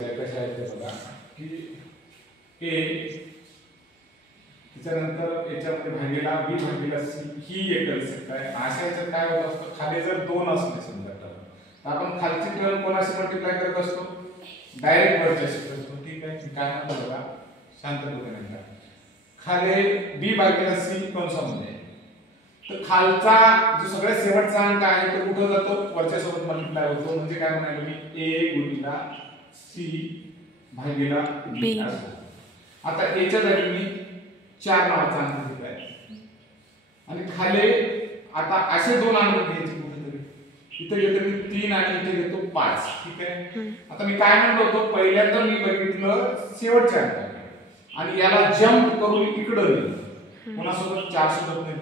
कशा आहेत ते बघा की ए त्याच्यानंतर याच्यामध्ये भागीला बी भागीला सी ही एक कन्सेप्ट आहे. अशाचं काय होत असतं, खाली जर दोन असले समजा तर आपण खालची टर्म कोणाशी मल्टिप्लाय करत असतो, डायरेक्ट वरच्याशी करतो. ठीक आहे, काय म्हणतो बघा शांतपणे. खाली बी भागीला सी कंसामध्ये तर खालचा जो सगळ्यात शेवटचा अंक आहे तो कुठे जातो, वरच्या सोबत मल्टिप्लाय होतो. म्हणजे काय म्हणालो मी, ए गुणिला सी भागीला बी. आता याच्या जागी मी 4 नावाचा अंक घेतलाय आणि खाली आता असे दोन अंक घ्यायचे कुठेतरी. इथे घेतो मी 3 आणि इथे घेतो 5. ठीक आहे. आता मी काय म्हणलो होतो, पहिल्यांदा मी बघितलं शेवटच्या अंकाकडे आणि याला जंप करून इकडे नेलं. कोणासोबत 4 सोबत नेलं,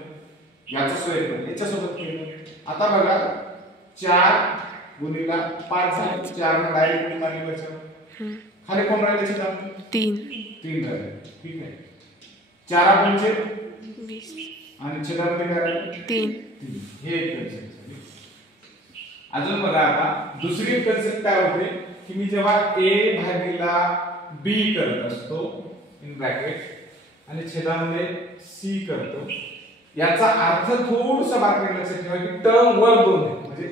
याचा सोबत केलं, याच्या सोबत केलं. आता बघा 4 गुणिला 5 झाले, 4 ने डायरेक्ट गुणिले आणि बचाव. खाली कोण राहिले त्याचे 3 राहिले. ठीक आहे. 4 पंचे 20 आणि छेदामध्ये काय राहिले 3. हे एक कन्सेप्ट. अजून बघा आता दुसरी कन्सेप्ट काय होते की मी जेव्हा a भागीला b करत असतो इन ब्रॅकेट आणि छेदामध्ये c करतो, याचा अर्थ थोडंसं बारकाईने लक्षात ठेवा की टर्म वर दोन आहे, म्हणजे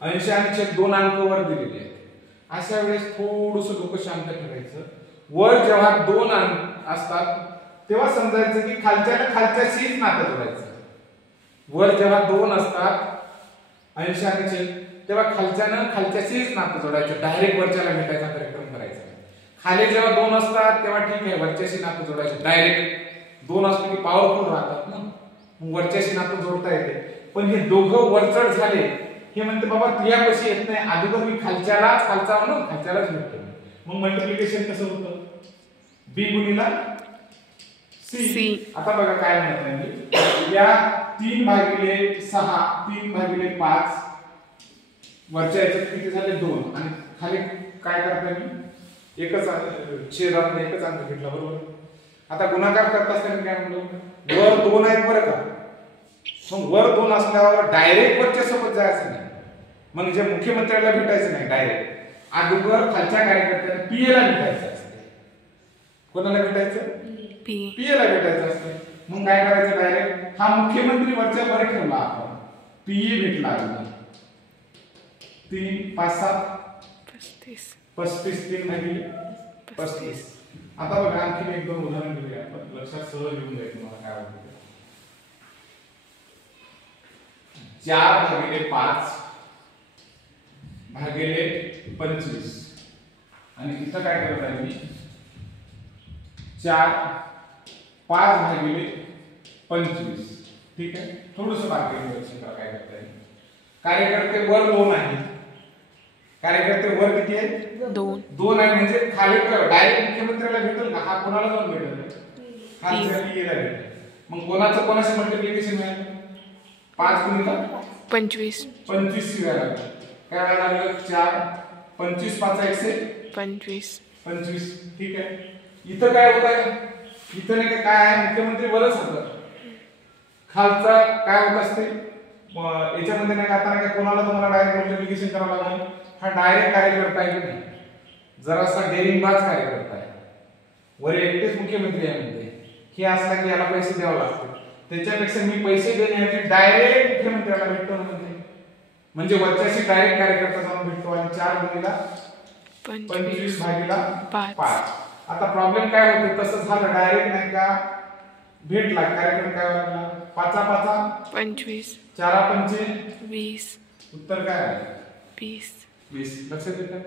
अंश आणि छेद दोन अंक वर दिलेले आहेत. अशा वेळेस थोडंसं डोकं शांत ठेवायचं. वर जेव्हा दोन अंक असतात तेव्हा समजायचं की खालच्याशीच नातं जोडायचं. वर जेव्हा दोन असतात अंश आणि छेद तेव्हा खालच्याशीच नातं जोडायचं, डायरेक्ट वरच्याला भेटायचा कार्यक्रम करायचा. खाली जेव्हा दोन असतात तेव्हा ठीक आहे, वरच्याशी नातं जोडायचं. डायरेक्ट दोन असले की पॉवरफुल राहतात ना, वरच्याशी नातं जोडता येते. पण हे दोघं वरचढ झाले, हे म्हणते बाबा तुझ्यापाशी येत नाही, अगोदर मी खालचा म्हणून खालच्यालाच भेटतो. मग मल्टिप्लिकेशन कसं होतं, बी गुणिला सी. आता बघा काय म्हणत आहे मी, या 3 भागिले 6 3 भागिले 5 वरच्या याच्यात किती झाले 2 आणि खाली काय करताय मी एकच छेदात एकच अंक घेतला. बरोबर. आता गुणाकार करत असताना काय म्हणलो, वर 2 आहेत बरं का, मग वर 2 असल्यावर डायरेक्ट वरच्या सोबत जायचं नाही, मग जे मुख्यमंत्र्याला भेटायचं नाही, डायरेक्ट अगोदर खालच्या कार्यकर्त्याला पीएला भेटायचं असते. कोणाला भेटायचं, पीएला भेटायचं असते. मग काय करायचं, डायरेक्ट हा मुख्यमंत्री वरच्या वर ठेवला आपण, पीए भेटला अगोदर. 3 5 7 35 3 भागिले 35. आता बघा आणखी एक दोन उदाहरण घेऊया आपण, लक्षात सहज येऊन जाईल तुम्हाला काय होतं. 4 भागिले 5 भागिले 25 आणि इथं काय करत आहे मी 4 5 भागिले 25. ठीक आहे. थोडंसं बारकाईने लक्ष करा काय करता येईल. कार्यकर्ते वर 2 आहेत, कार्यकर्ते वर किती आहेत 2 आहे, म्हणजे खाली डायरेक्ट मुख्यमंत्र्याला भेटेल का, हा कोणाला जाऊन भेटेल, खालच्या पीएला भेटेल. मग कोणाचं मल्टिप्लिकेशन मिळेल, 5 गुणिला 25 व्हायला काय व्हायला लागलं 4 25 5 125. ठीक आहे. इथं काय होत आहे, इथं नाही काय आहे, मुख्यमंत्री वरच होतं, खालचा काय होत असते याच्यामध्ये नाही. आता नाही कोणाला तुम्हाला डायरेक्ट मल्टिप्लिकेशन करावं लागेल, हा डायरेक्ट कार्यकर्ता आहे की नाही, जरासा डेअरिंगबाज कार्यकर्ता आहे, वर एकटेच मुख्यमंत्री आहे म्हणते, हे असला की याला पैसे द्यावे लागतात. त्याच्यापेक्षा मी पैसे देण्यासाठी डायरेक्ट मुख्यमंत्र्याला भेटतो म्हणजे वरच्याशी डायरेक्ट कार्यकर्ता जाऊन भेटतो. आणि 4 गुणिला 25 भागिला 5. आता प्रॉब्लेम काय होते, तसं झालं डायरेक्ट नाही का भेटला कार्यक्रम काय लागला, 5 5 25 4 पंचे 20. उत्तर काय आहे 20. लक्षात येतं.